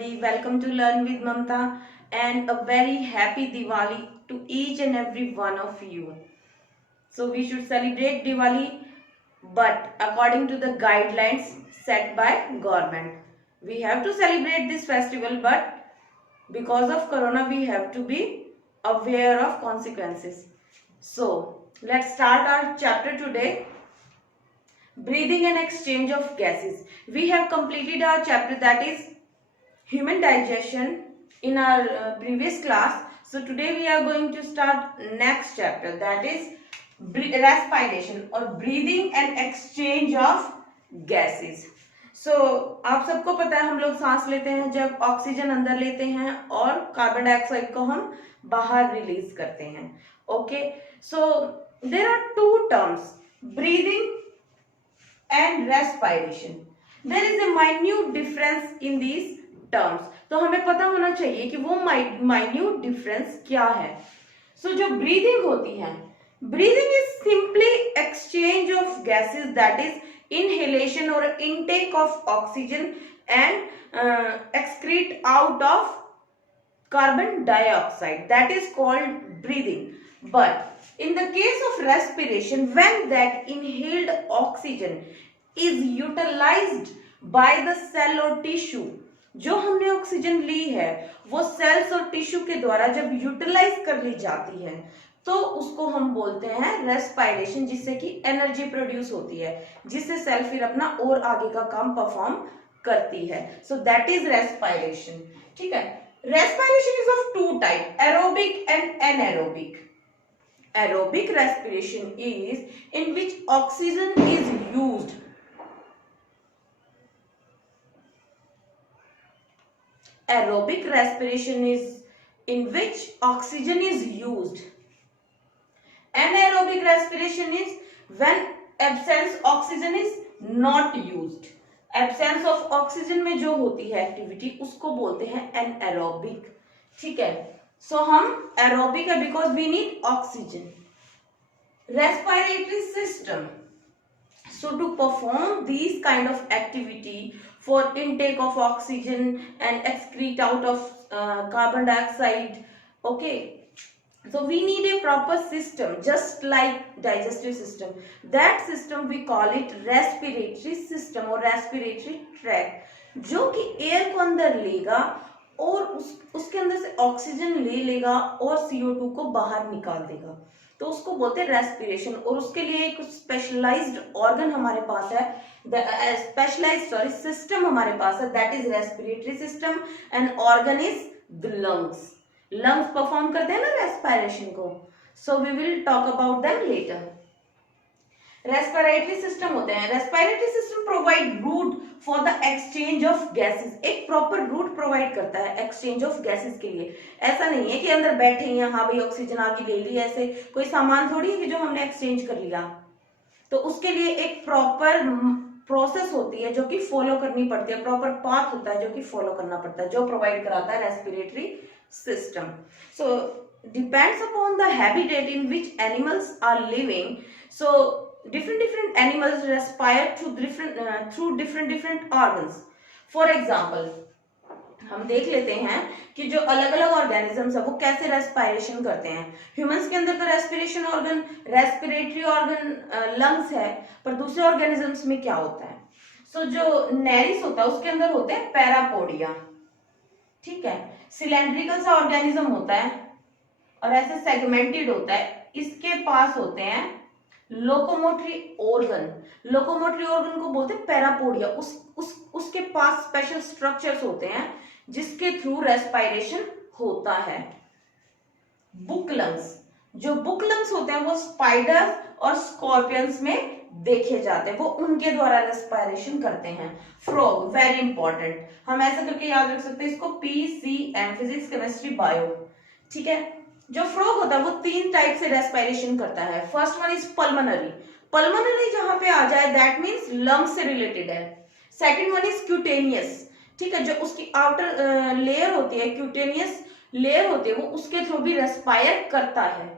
everybody. Welcome to Learn with Mamta and a very happy Diwali to each and every one of you. So we should celebrate Diwali but according to the guidelines set by government. We have to celebrate this festival but because of corona we have to be aware of consequences. So let's start our chapter today. Breathing and exchange of gases. We have completed our chapter that is human digestion in our previous class. So today we are going to start next chapter that is respiration or breathing and exchange of gases. So आप सबको पता है हम लोग सांस लेते हैं जब ऑक्सीजन अंदर लेते हैं और कार्बन डाइऑक्साइड को हम बाहर रिलीज करते हैं. Okay, so there are two terms, breathing and respiration. There is a minute difference in these terms. तो हमें पता होना चाहिए कि वो minute difference क्या है. So जो breathing होती है, breathing is simply exchange of gases, that is inhalation or intake of oxygen and excrete out of carbon dioxide. That is called breathing. But in the case of respiration, when that inhaled oxygen is utilized by the cell or tissue, जो हमने oxygen ली है वो sales और tissue के द्वारा जब utilise कर ली जाती है तो उसको हम बोलते हैं रेस्पिरेशन, जिससे कि एनर्जी प्रोड्यूस होती है, जिससे सेल फिर अपना और आगे का काम परफॉर्म करती है. So that is respiration. ठीक है. Respiration is of two types, aerobic and anaerobic. Aerobic respiration is in which oxygen is used. Aerobic respiration is in which oxygen is used. Anaerobic respiration is when absence oxygen is not used. Absence of oxygen में जो होती है activity उसको बोलते हैं anaerobic. ठीक है. सो हम एरोबिक है because we need oxygen. Respiratory system, so to perform these kind of activity for intake of oxygen and excrete out of carbon dioxide, okay, so we need a proper system just like digestive system. That system we call it respiratory system or respiratory tract, जो कि air को अंदर लेगा और उसके अंदर से oxygen ले लेगा और CO2 को बाहर निकाल देगा. तो उसको बोलते हैं रेस्पिरेशन. और उसके लिए एक स्पेशलाइज्ड ऑर्गन हमारे पास है, स्पेशलाइज्ड सिस्टम हमारे पास है, that is respiratory system and organ is the lungs. Lungs perform करते हैं ना रेस्पिरेशन को. So we will talk about them later. Respiratory system होते हैं. Respiratory system provide route for the exchange of gases. एक प्रॉपर रूट प्रोवाइड करता है exchange of gases के लिए. ऐसा नहीं है कि अंदर बैठे हैं, हाँ भाई ऑक्सीजन आगे ले ली, ऐसे कोई सामान थोड़ी है कि जो हमने एक्सचेंज कर लिया. तो उसके लिए एक प्रॉपर प्रोसेस होती है जो कि फॉलो करनी पड़ती है, प्रॉपर पाथ होता है जो कि फॉलो करना पड़ता है, जो प्रोवाइड कराता है respiratory system. So depends upon the habitat in which animals are living. So different animals respire through different organs. For example, हम देख लेते हैं कि जो अलग अलग ऑर्गेनिजम्स है वो कैसे रेस्पिरेशन करते हैं. ह्यूमंस के अंदर तो respiration organ, respiratory organ lungs है, पर दूसरे ऑर्गेनिजम्स में क्या होता है. सो जो नेरिस होता है उसके अंदर होते हैं पैरापोडिया. ठीक है. सिलेंड्रिकल सा ऑर्गेनिज्म होता है और ऐसे सेगमेंटेड होता है. इसके पास होते हैं लोकोमोटरी ऑर्गन. लोकोमोटरी ऑर्गन को बोलते हैं पैरापोडिया. उसके पास स्पेशल स्ट्रक्चर्स होते हैं जिसके थ्रू रेस्पिरेशन होता है. बुक लंग्स, जो बुक लंग्स होते हैं वो स्पाइडर्स और स्कॉर्पियंस में देखे जाते हैं, वो उनके द्वारा रेस्पिरेशन करते हैं. फ्रॉग, वेरी इंपॉर्टेंट, हम ऐसा करके याद रख सकते हैं इसको, PCM, फिजिक्स केमिस्ट्री बायो. ठीक है. जो फ्रॉग होता है वो तीन टाइप से रेस्पिरेशन करता है. First one is pulmonary. Pulmonary जहां पे आ जाए दैट मींस लंग्स से रिलेटेड है. Second one is cutaneous. ठीक है. जो उसकी आउटर लेयर होती है, क्यूटेनियस लेयर होती है, वो उसके थ्रू भी रेस्पायर करता है.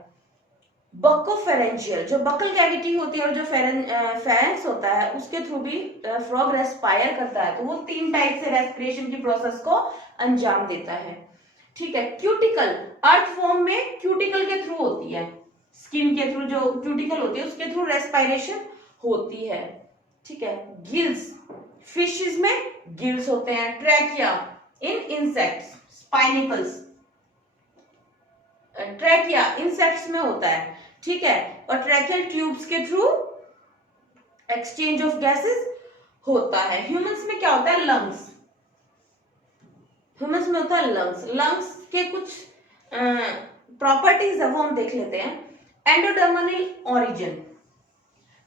बकोफेरेंशियल, जो बकल कैविटी होती है और जो फेरेंक्स होता है उसके थ्रू भी फ्रॉग रेस्पायर करता है। तो वो 3 टाइप से रेस्पिरेशन की प्रोसेस को अंजाम देता है। ठीक है, क्यूटिकल, अर्थ फॉर्म में क्यूटिकल के थ्रू होती है, स्किन के थ्रू जो क्यूटिकल होती है उसके थ्रू रेस्पायरेशन होती है। ठीक है, गिल्स, फिशेस में गिल्स होते हैं। ट्रैकिया इन इंसेक्ट्स, स्पाइनिकल्स, ट्रैकिया इंसेक्ट्स में होता है। ठीक है, और ट्रैकियल ट्यूब्स के थ्रू एक्सचेंज ऑफ गैसेस होता है। ह्यूमंस में क्या होता है? लंग्स, ह्यूमंस में होता है लंग्स। लंग्स के कुछ प्रॉपर्टीज है वो हम देख लेते हैं। एंडोडर्मिनल ओरिजिन,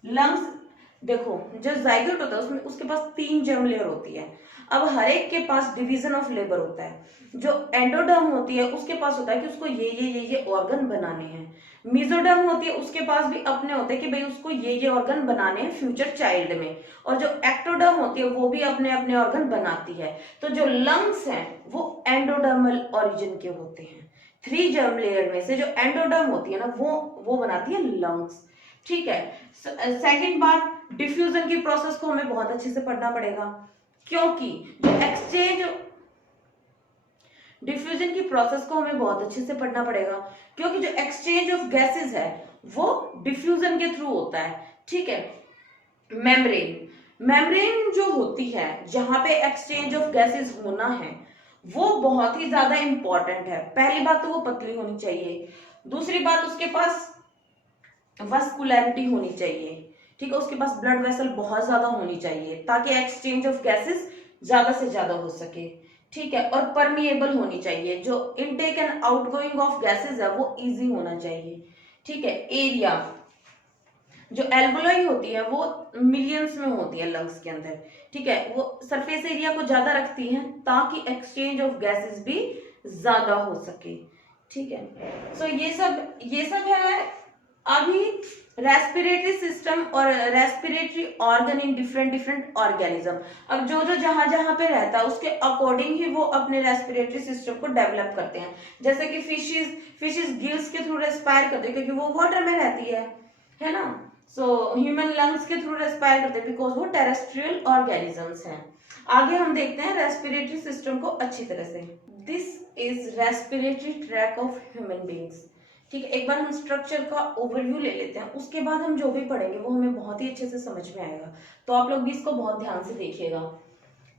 लंग्स देखो जो जाइगोट होता है उसमें उसके पास 3 जर्म लेयर होती है। अब हर एक के पास डिवीजन ऑफ लेबर होता है। जो एंडोडर्म होती है उसके पास होता है कि उसको ये ऑर्गन बनाने हैं। मेसोडर्म होती है उसके पास भी अपने होते हैं कि भाई उसको ये ऑर्गन बनाने हैं फ्यूचर चाइल्ड में। और जो एक्टोडर्म होती है वो भी अपने अपने ऑर्गन बनाती है। तो जो लंग्स हैं वो एंडोडर्मल ओरिजिन के होते हैं। 3 जर्म लेयर में से जो एंडोडर्म होती है ना वो बनाती है लंग्स। ठीक है, सेकंड बात, डिफ्यूजन की प्रोसेस को हमें बहुत अच्छे से पढ़ना पड़ेगा, क्योंकि जो एक्सचेंज डिफ्यूजन की प्रोसेस को हमें बहुत अच्छे से पढ़ना पड़ेगा क्योंकि जो एक्सचेंज ऑफ गैसेस है वो डिफ्यूजन के थ्रू होता है। ठीक है, मेम्ब्रेन, मेम्ब्रेन जो होती है जहां पे एक्सचेंज ऑफ गैसेस होना है वो बहुत ही ज्यादा इंपॉर्टेंट है। पहली बात तो वो पतली होनी चाहिए, दूसरी बात उसके पास वस्कुलैरिटी होनी चाहिए। ठीक है, उसके पास ब्लड वेसल बहुत ज्यादा होनी चाहिए ताकि एक्सचेंज ऑफ गैसेस ज्यादा से ज्यादा हो सके। ठीक है, और परमिएबल होनी चाहिए, जो intake and outgoing of gases है वो इजी होना चाहिए। ठीक है, एरिया, जो एल्वोलाई होती है वो मिलियंस में होती है लंग्स के अंदर। ठीक है, वो सरफेस एरिया को ज्यादा रखती है ताकि एक्सचेंज ऑफ गैसेस भी ज्यादा हो सके। ठीक है, सो ये सब है अभी रेस्पिरेटरी सिस्टम और respiratory organ in different different organism. अब जो जो जहां जहां पे रहता है उसके अकॉर्डिंग ही वो अपने रेस्पिरेटरी सिस्टम को डेवलप करते हैं। जैसे कि फिशेस गिल्स के थ्रू रेस्पायर करते हैं क्योंकि वो वाटर में रहती है ना। सो ह्यूमन लंग्स के थ्रू रेस्पायर करते हैं बिकॉज वो टेरेस्ट्रियल ऑर्गेनिजम्स हैं। आगे हम देखते हैं रेस्पिरेटरी सिस्टम को अच्छी तरह से। This is respiratory tract of human beings. ठीक है, एक बार हम स्ट्रक्चर का ओवरव्यू ले लेते हैं, उसके बाद हम जो भी पढ़ेंगे वो हमें बहुत ही अच्छे से समझ में आएगा। तो आप लोग भी इसको बहुत ध्यान से देखिएगा।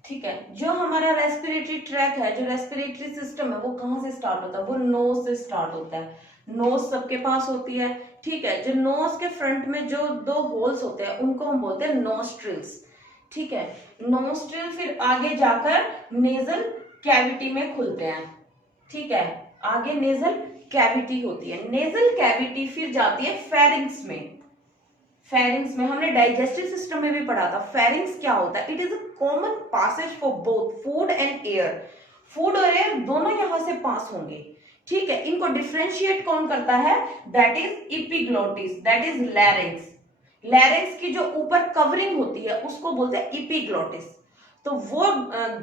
ठीक है, जो हमारा रेस्पिरेटरी ट्रैक है, जो रेस्पिरेटरी सिस्टम है वो कहाँ से स्टार्ट होता है? वो नोज से स्टार्ट होता है। नोज सबके पास होती है। ठीक है, जो नोज के फ्रंट में जो 2 होल्स होते हैं उनको हम बोलते हैं नोस्ट्रिल्स। ठीक है, नोस्ट्रिल फिर आगे जाकर नेजल कैविटी में खुलते हैं। ठीक है, आगे नेजल कैविटी होती है। नेजल कैविटी फिर जाती है फेरिंग्स में। फेरिंग्स में हमने डाइजेस्टिव सिस्टम में भी पढ़ा था। फेरिंग्स क्या होता है? It is a common passage for both food and air. Food और एयर दोनों यहां से पास होंगे। ठीक है, इनको डिफ्रेंशिएट कौन करता है? That is epiglottis, that is लैरिंग्स। लैरिंग्स की जो ऊपर कवरिंग होती है उसको बोलते हैं इपिग्लोटिस। तो वो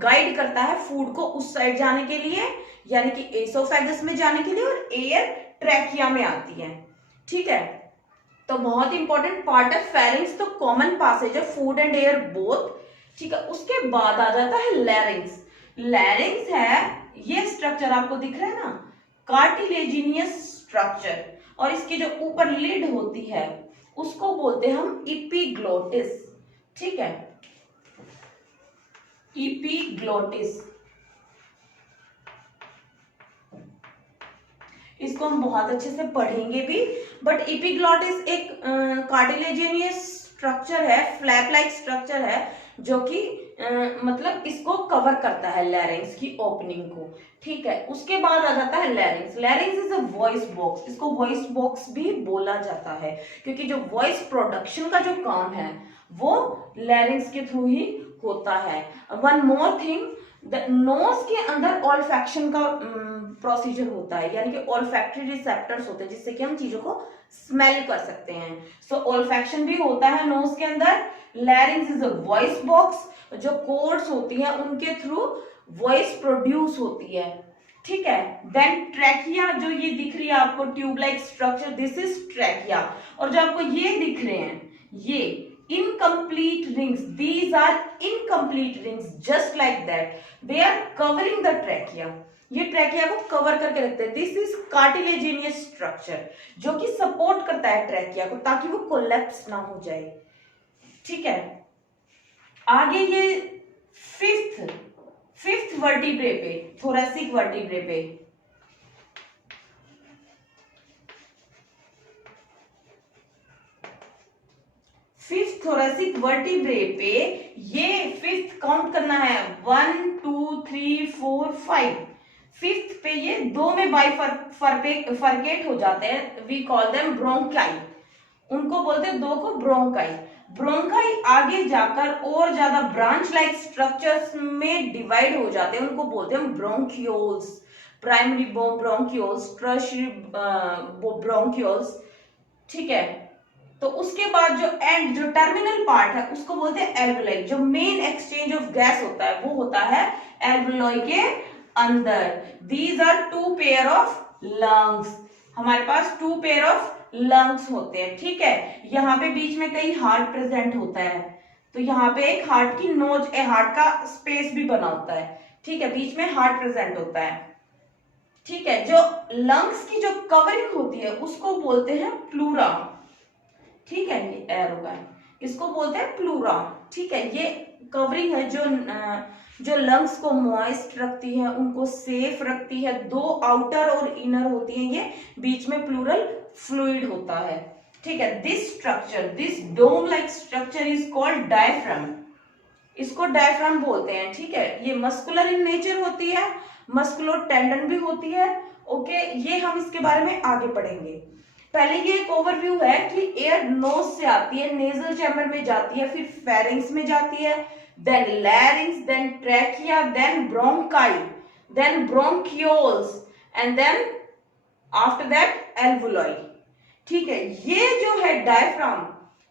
गाइड करता है फूड को उस साइड जाने के लिए, यानी कि एसोफेगस में जाने के लिए, और एयर ट्रैकिया में आती है। ठीक है, तो बहुत इंपॉर्टेंट पार्ट है फेरिंग्स, तो कॉमन पासेज है फूड एंड एयर बोथ। ठीक है, उसके बाद आ जाता है लैरिंग्स। लैरिंग्स है ये स्ट्रक्चर आपको दिख रहा है ना, कार्टिलेजिनियस स्ट्रक्चर, और इसकी जो ऊपर लिड होती है उसको बोलते हैं हम इपिग्लोटिस। ठीक है, इपिग्लोटिस, इसको हम बहुत अच्छे से पढ़ेंगे भी। बट इपिग्लोटिस एक कार्टिलेजिनियस स्ट्रक्चर है, फ्लैप लाइक स्ट्रक्चर है जो कि मतलब इसको कवर करता है लैरिंग्स की ओपनिंग को। ठीक है, उसके बाद आ जाता है लैरिंग्स। लैरिंग्स इज अ वॉइस बॉक्स, इसको वॉइस बॉक्स भी बोला जाता है क्योंकि जो वॉइस प्रोडक्शन का जो काम है वो लैरिंग्स के थ्रू ही होता है। वन मोर थिंग, नोज के अंदर ऑल्फैक्शन का प्रोसीजर होता है, यानी कि ऑल्फैक्टरी रिसेप्टर्स होते हैं जिससे कि हम चीजों को स्मेल कर सकते हैं। सो ऑल्फैक्शन भी होता है नोज के अंदर। लैरिंग्स इज अ वॉइस बॉक्स, जो कोड्स होती हैं उनके थ्रू वॉइस प्रोड्यूस होती है। ठीक है। देन ट्रैकिया, जो ये दिख रही है आपको tube like structure, this is trachea. और जो आपको ये दिख रहे हैं, ये incomplete rings, these are incomplete rings, just like that they are covering the trachea. ये ट्रैकिया को कवर करके रखते हैं। दिस इज कार्टिलेजिनियस स्ट्रक्चर, जो कि सपोर्ट करता है ट्रैकिया को ताकि वो कोलैप्स ना हो जाए। ठीक है, आगे ये फिफ्थ वर्टिब्रे पे, थोरैसिक वर्टिब्रे पे, फिफ्थ थोरैसिक वर्टिब्रे पे, ये फिफ्थ काउंट करना है, 1 2 3 4 5। फिफ्थ पे ये दो में फरकेट हो जाते हैं, वी कॉल देम ब्रोंकाई। उनको बोलते हैं दो को ब्रोंकाई। ब्रोंकाई आगे जाकर और ज्यादा ब्रांच लाइक स्ट्रक्चर्स में डिवाइड हो जाते हैं, उनको बोलते हैं bronchioles, primary bronchioles, tertiary bronchioles. ठीक है, तो उसके बाद जो एंड, जो टर्मिनल पार्ट है, उसको बोलते हैं एल्वुलाई। जो मेन एक्सचेंज ऑफ गैस होता है वो होता है एल्वुलाई के अंदर। These are two pair of lungs, हमारे पास टू पेयर ऑफ लंग्स होते हैं। ठीक है, यहाँ पे बीच में कहीं हार्ट प्रेजेंट होता है, तो यहाँ पे एक हार्ट की नोज, हार्ट का स्पेस भी बना होता है। ठीक है, बीच में हार्ट प्रेजेंट होता है। ठीक है, जो लंग्स की जो कवरिंग होती है उसको बोलते हैं प्लूरा। ठीक है, ये एयर होगा, इसको बोलते हैं प्लूरा। ठीक है, ये कवरिंग है जो लंग्स को मॉइस्ट रखती है, उनको सेफ रखती है। दो आउटर और इनर होती है, ये बीच में प्लूरल फ्लूइड होता है। ठीक है, this structure, this dome like structure is called diaphragm. इसको डायफ्राम बोलते हैं। ठीक है, ये मस्कुलर इन नेचर होती है, मस्कुलर टेंडन भी होती है। ओके, ये हम इसके बारे में आगे पढ़ेंगे। पहले ये एक ओवरव्यू है कि एयर नोज से आती है, नेजल चैम्बर में जाती है, फिर फेरिंग्स में जाती है, then larynx, then trachea, then bronchi, then bronchioles, and then after that alveoli. ठीक है, ये जो है डायफ्राम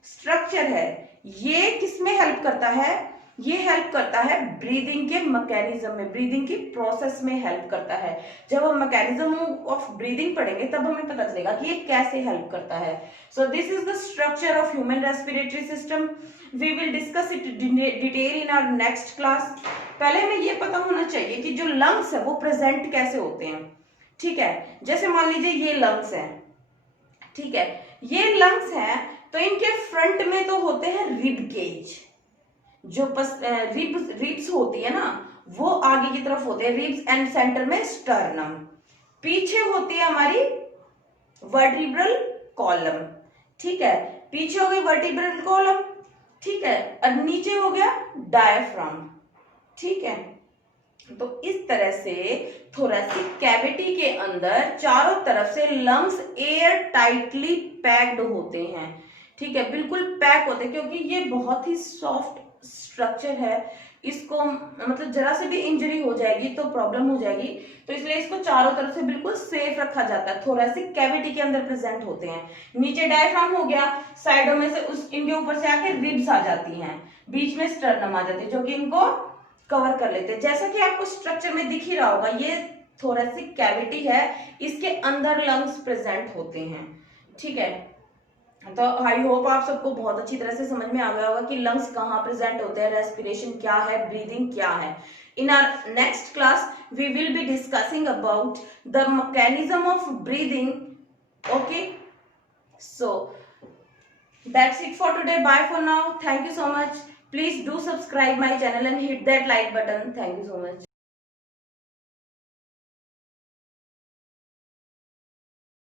स्ट्रक्चर है, ये किसमें हेल्प करता है? ये हेल्प करता है ब्रीदिंग के मैकेनिज्म में, ब्रीदिंग की प्रोसेस में हेल्प करता है। जब हम मैकेनिज्म ऑफ ब्रीदिंग पढ़ेंगे तब हमें पता चलेगा कि ये कैसे हेल्प करता है। So this is the structure of human respiratory system. We will discuss it detail in our next class. पहले हमें ये पता होना चाहिए कि जो लंग्स है वो प्रेजेंट कैसे होते हैं। ठीक है, जैसे मान लीजिए ये लंग्स हैं। ठीक है, ये लंग्स हैं तो इनके फ्रंट में तो होते हैं रिब केज, जो रिब्स होती है ना वो आगे की तरफ होते हैं, रिब्स, एंड सेंटर में स्टर्नम। पीछे होती है हमारी वर्टिब्रल कॉलम। ठीक है, पीछे हो गई वर्टिब्रल कॉलम। ठीक है, और नीचे हो गया डायफ्राम। ठीक है, तो इस तरह से थोरैसिक कैविटी के अंदर चारों तरफ से लंग्स एयर टाइटली पैक्ड होते हैं। ठीक है, बिल्कुल पैक होते हैं, क्योंकि ये बहुत ही सॉफ्ट स्ट्रक्चर है। इसको मतलब जरा से भी इंजरी हो जाएगी तो प्रॉब्लम हो जाएगी, तो इसलिए इसको चारों तरफ से बिल्कुल सेफ रखा जाता है। थोरैसिक कैविटी के अंदर प्रेजेंट होते हैं। नीचे डायफ्राम हो गया, साइडों में से उस इनके ऊपर से आके रिब्स आ जाती हैं, बीच में स्टर्नम आ जाती है जो कि इनको कवर कर लेते हैं। जैसा कि आपको स्ट्रक्चर में दिख ही रहा होगा, ये थोरैसिक कैविटी है, इसके अंदर लंग्स प्रेजेंट होते हैं। ठीक है, तो आई होप आप सबको बहुत अच्छी तरह से समझ में आ गया होगा कि लंग्स कहाँ प्रेजेंट होते हैं, रेस्पिरेशन क्या है, ब्रीदिंग क्या है। In our next class we will be discussing about the mechanism of breathing. Okay, so that's it for today, bye for now, thank you so much, please do subscribe my channel and hit that like button, thank you so much।